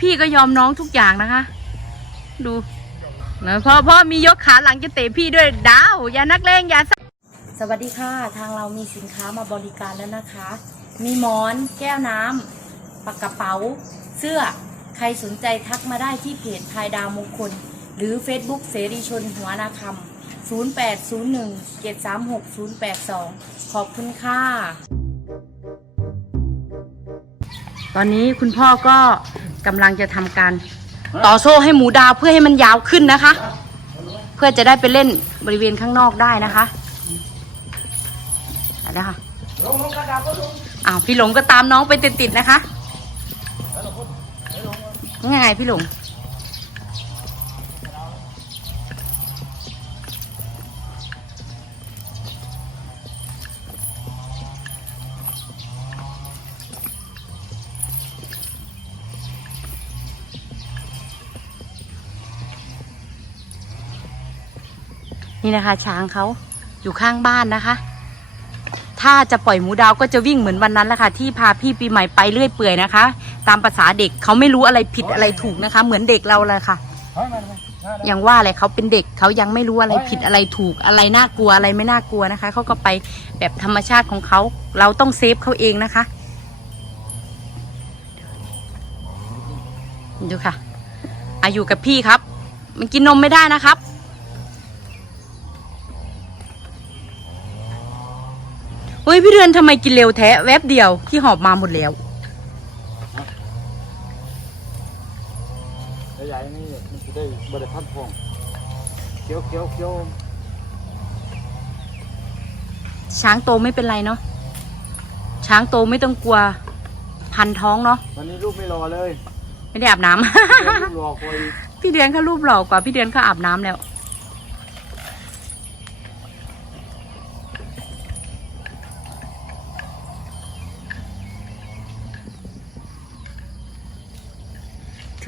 พี่ก็ยอมน้องทุกอย่างนะคะ ดูนะพราะเพราะมียกขาหลังจะเตะพี่ด้วยดาวอย่านักเลงอย่าสสวัสดีค่ะ ทางเรามีสินค้ามาบริการแล้วนะคะ มีหมอน แก้วน้ำปากกระเป๋า เสื้อใครสนใจทักมาได้ที่เพจพายดาวมงคล หรือ Facebook เสรีชนหัวนาคำ0801 736 082 ขอบคุณค่ะ ตอนนี้คุณพ่อก็ กำลังจะทำการต่อโซ่ให้หมูดาวเพื่อให้มันยาวขึ้นนะคะ เพื่อจะได้ไปเล่นบริเวณข้างนอกได้นะคะไปแล้วค่ะอ้าวพี่หลงก็ตามน้องไปติดๆนะคะยังไงพี่หลง นี่นะคะ ช้างเขาอยู่ข้างบ้านนะคะ ถ้าจะปล่อยหมูดาวก็จะวิ่งเหมือนวันนั้นแหละค่ะ ที่พาพี่ปีใหม่ไปเรื่อยเปื่อยนะคะ ตามภาษาเด็กเขาไม่รู้อะไรผิดอะไรถูกนะคะ เหมือนเด็กเราเลยค่ะอย่างว่าอะไรเขาเป็นเด็กเขายังไม่รู้อะไรผิดอะไรถูกอะไรน่ากลัวอะไรไม่น่ากลัวนะคะเขาก็ไปแบบธรรมชาติของเขาเราต้องเซฟเขาเองนะคะดูค่ะอายู่กับพี่ครับ มันกินนมไม่ได้นะครับ เฮ้ยพี่เดือนทำไมกินเร็วแท้แวบเดียวที่หอบมาหมดแล้วใหญ่ๆนี่มันจะได้บริพันธ์พองเคี้ยวเคี้ยวเคี้ยวช้างโตไม่เป็นไรเนาะช้างโตไม่ต้องกลัว พันท้องเนาะวันนี้รูปไม่รอเลย ไม่ได้อาบน้ำ เดี๋ยวรูปรอคอย พี่เดือนเขารูปหล่อกว่าพี่เดือนเขาอาบน้ำแล้ว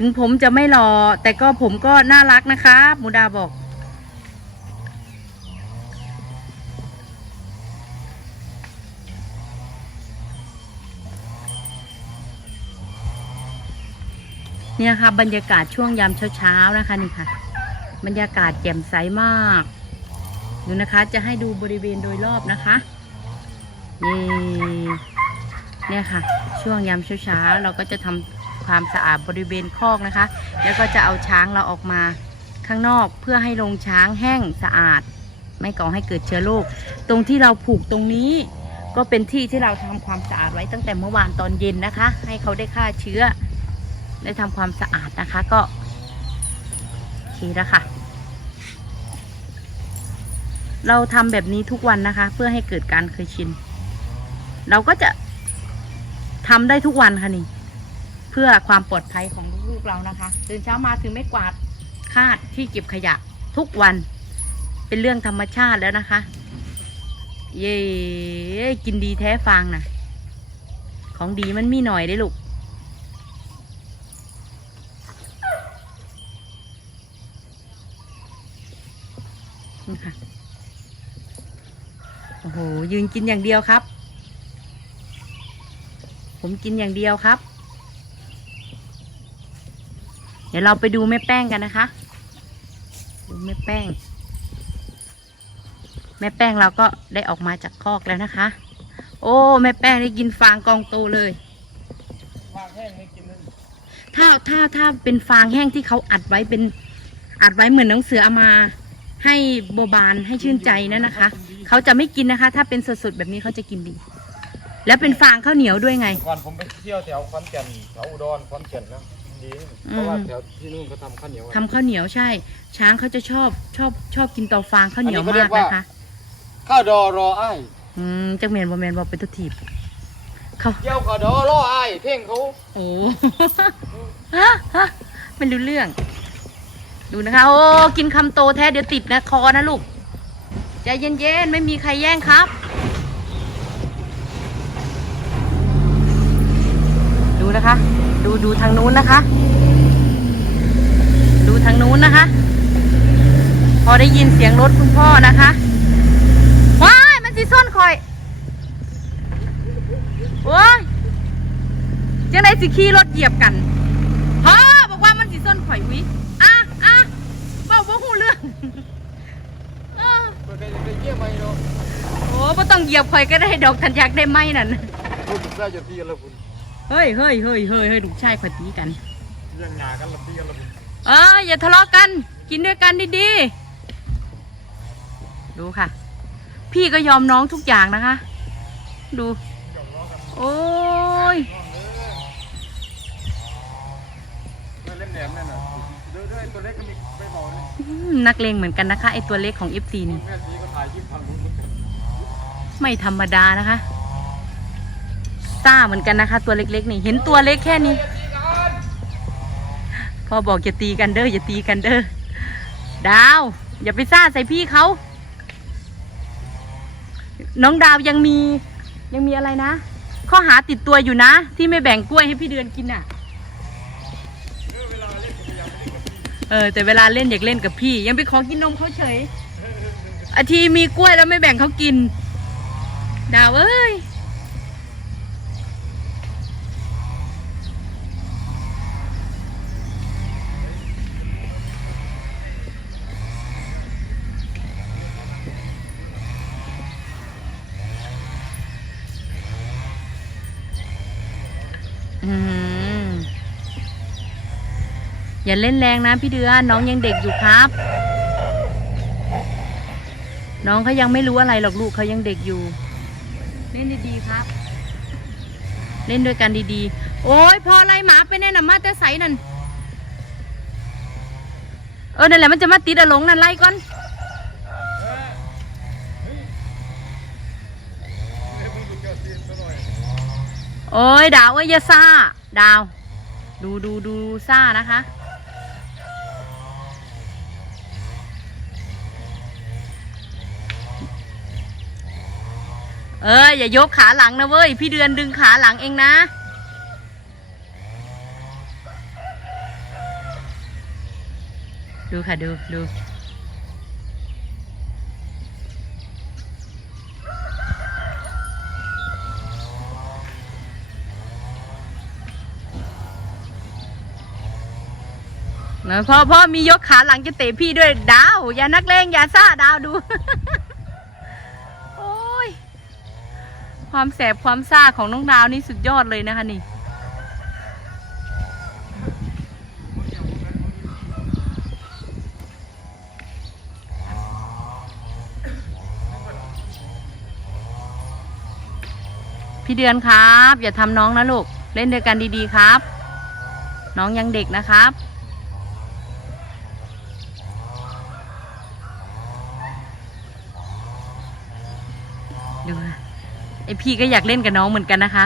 ถึงผมจะไม่หล่อแต่ก็ผมก็น่ารักนะคะมูดาบอก เนี่ยค่ะบรรยากาศช่วงยามเช้าๆนะคะนี่ค่ะ บรรยากาศแจ่มใสมากดูนะคะจะให้ดูบริเวณโดยรอบนะคะนี่เนี่ยค่ะ ช่วงยามเช้าๆเราก็จะทำ ความสะอาดบริเวณคอกนะคะ แล้วก็จะเอาช้างเราออกมาข้างนอกเพื่อให้ลงช้างแห้งสะอาด ไม่ก่อให้เกิดเชื้อโรคตรงที่เราผูกตรงนี้ ก็เป็นที่ที่เราทำความสะอาดไว้ตั้งแต่เมื่อวานตอนเย็นนะคะ ให้เขาได้ฆ่าเชื้อได้ทำความสะอาดนะคะก็โอเคแล้วค่ะเราทำแบบนี้ทุกวันนะคะ เพื่อให้เกิดการเคยชิน เราก็จะทำได้ทุกวันค่ะนี่ เพื่อความปลอดภัยของลูกๆเรานะคะตื่นเช้ามาถึงไม่กวาดคาดที่เก็บขยะทุกวัน เป็นเรื่องธรรมชาติแล้วนะคะ เย้กินดีแท้ฟางนะของดีมันมีหน่อยได้ลูกนี่ค่ะ โอ้โห ยืนกินอย่างเดียวครับ ผมกินอย่างเดียวครับ เดี๋ยวเราไปดูแม่แป้งกันนะคะ ดูแม่แป้ง แม่แป้งเราก็ได้ออกมาจากคอกแล้วนะคะ โอ้แม่แป้งได้กินฟางกองโตเลยวางแห้งไม่กินเลยถ้าถ้าถ้าเป็นฟางแห้งที่เขาอัดไว้เป็นอัดไว้เหมือนน้องเสือเอามา ให้โบบานให้ชื่นใจนั่นนะคะ เขาจะไม่กินนะคะ ถ้าเป็นสดๆแบบนี้เขาจะกินดี แล้วเป็นฟางข้าวเหนียวด้วยไงก่อนผมไปเที่ยวแถวขอนแก่นแถวอุดรขอนแก่นนะ ดีเพราะว่าแถวที่นู่นเขาทำข้าวเหนียวกัน ทำข้าวเหนียวใช่ ช้างเขาจะชอบชอบชอบกินต่อฟางข้าวเหนียวอันนี้เขาเรีมายกกว่า นะคะ ข้าวดอรออ้ายอืมจักเมียนบอแมนบอเป็นตัวถีบเขาเกี่ยวข้าวดอรออ้ายเพ่งเขาโอ้ ฮะฮะไม่รู้เรื่อง ดูนะคะ โอ้ กินคำโตแท้เดี๋ยวติดนะคอนะลูก ใจเย็นๆ ไม่มีใครแย่งครับ นะคะ ดูดูทางนู้นนะคะ ดูทางนู้นนะคะ พอได้ยินเสียงรถคุณพ่อนะคะว้ายมันสิส้นคอยโอ้ยจังไดสิขี่รถเหยียบกันเฮ้ก้นข่อยวิอะอะเบาบ่หูเรื่องเออเปิดได้ได้เยี่ยมไหมเนาะโอ้บ่ต้องเหยียบข่อยก็ได้ดอกทันยักได้ไหมนั่นพูดถึงไเฮ้ยเฮ้ยเฮ้ยเฮ้ยเฮ้ยลูกชายข่อยตีกันยังหงากันละตีกันละคุณเอออย่าทะเลาะกัน กินด้วยกันดีๆ ดูค่ะ พี่ก็ยอมน้องทุกอย่างนะคะ ดู โอ้ยเล่นแหนมนั่นน่ะเด้อเด้อตัวเล็กก็มีไม่พอเลยอืมนักเลงเหมือนกันนะคะไอตัวเล็กของ f อนี่แม่ตีก็ถ่ายยิ้มทางนู้นเหมือนกันไม่ธรรมดานะคะ ซ่าเหมือนกันนะคะ ตัวเล็กๆ นี่เห็นตัวเล็กแค่นี้พ่อบอกอย่าตีกันเด้ออย่าตีกันเด้อดาว อย่าไปซ่าใส่พี่เขาน้องดาวยังมียังมีอะไรนะ ข้อหาติดตัวอยู่นะ ที่ไม่แบ่งกล้วยให้พี่เดือนกินน่ะเออแต่เวลาเล่นอยากเล่นกับพี่ ยังไปขอกินนมเขาเฉยอาทีมีกล้วยแล้วไม่แบ่งเขากิน ดาวเอ้ย อย่าเล่นแรงนะพี่เดือนน้องยังเด็กอยู่ครับ น้องเขายังไม่รู้อะไรหรอกลูกเขายังเด็กอยู่ เล่นดีๆครับ เล่นด้วยกันดีๆ โอ้ยพออะไรหมาไปแน่นำมาแต่ใสนั่นเออนั่นแหละมันจะมาติดอะหลงนั่นไล่ก่อน เฮ้ยมึงดูเจ้าตีนซะหน่อย โอ้ยดาวเอ้ยอย่าซ่า ดาว ดูดูดูซ่านะคะ เอ้ยอย่ายกขาหลังนะเว้ย พี่เดือนดึงขาหลังเองนะ ดูค่ะดูดู นะพ่อพ่อมียกขาหลังจะเตะพี่ด้วยดาว อย่านักเลงอย่าซ่าดาวดู โอ้ย ความแสบความซ่าของน้องดาวนี่สุดยอดเลยนะคะนี่พี่เดือนครับ อย่าทำน้องนะลูก เล่นด้วยกันดีๆครับ น้องยังเด็กนะครับ ดูไอพี่ก็อยากเล่นกับน้องเหมือนกันนะคะ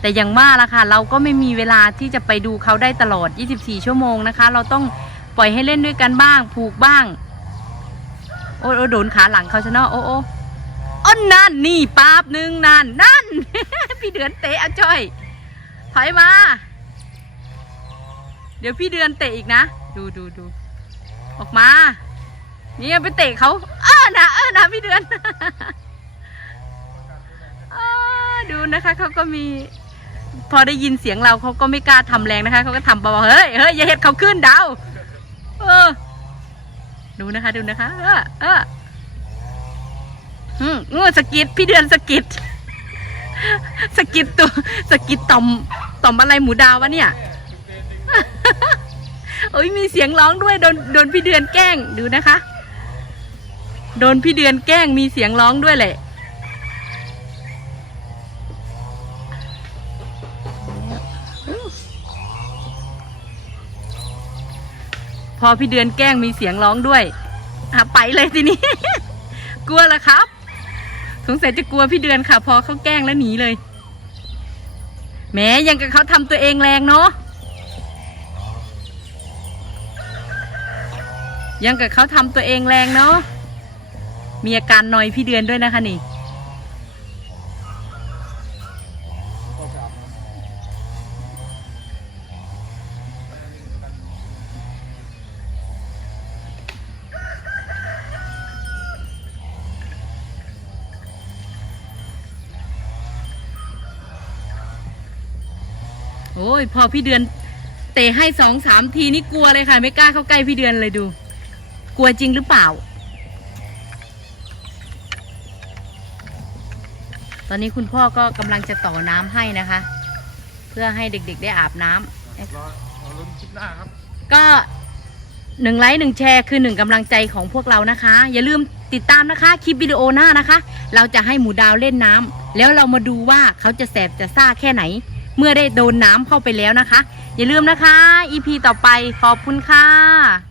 แต่อย่างว่าละค่ะ เราก็ไม่มีเวลาที่จะไปดูเขาได้ตลอด 24 ชั่วโมงนะคะ เราต้องปล่อยให้เล่นด้วยกันบ้าง ผูกบ้าง โอ้โอโดนขาหลังเขาชนะโอ้โอ้อ้นนั่นนี่ป๊าบหนึ่งนั่นนั่น พี่เดือนเตะอจ้อยถอยมา เดี๋ยวพี่เดือนเตะอีกนะ ดูดูดูออกมา นี่ไปเตะเขา นะเออนะพี่เดือนอดูนะคะเขาก็มี พอได้ยินเสียงเราเขาก็ไม่กล้าทำแรงนะคะเขาก็ทำเบาๆเฮ้ยเฮ้ยอย่าเห็ดเขาขึ้นดาวเออ ดูนะคะดูนะคะ เออเอออืมงูสกิดพี่เดือนสกิดสกิดตัวสกิดต่อมต่อมอะไรหมูดาววะเนี่ยโอ้ยมีเสียงร้องด้วยโดนโดนพี่เดือนแกล้งดูนะคะ โดนพี่เดือนแกล้งมีเสียงร้องด้วยแหละ พอพี่เดือนแกล้งมีเสียงร้องด้วยอะไปเลยทีนี้ กลัวละครับ สงสัยจะกลัวพี่เดือนค่ะ พอเขาแกล้งแล้วหนีเลยแหมยังกับเขาทำตัวเองแรงเนาะยังกับเขาทำตัวเองแรงเนาะ มีอาการนอยพี่เดือนด้วยนะคะนี่โอ้ยพอพี่เดือนเตะให้สองสามทีนี่กลัวเลยค่ะ ไม่กล้าเข้าใกล้พี่เดือนเลยดู กลัวจริงหรือเปล่า ตอนนี้คุณพ่อก็กำลังจะต่อน้ำให้นะคะ เพื่อให้เด็กๆได้อาบน้ำ รอรอลุ้นคลิปหน้าครับ ก็หนึ่งไลค์หนึ่งแชร์คือหนึ่งกำลังใจของพวกเรานะคะ อย่าลืมติดตามนะคะคลิปวิดีโอหน้านะคะ เราจะให้หมูดาวเล่นน้ำแล้วเรามาดูว่าเขาจะแสบจะซ่าแค่ไหน เมื่อได้โดนน้ำเข้าไปแล้วนะคะ อย่าลืมนะคะ EP ต่อไปขอบคุณค่ะ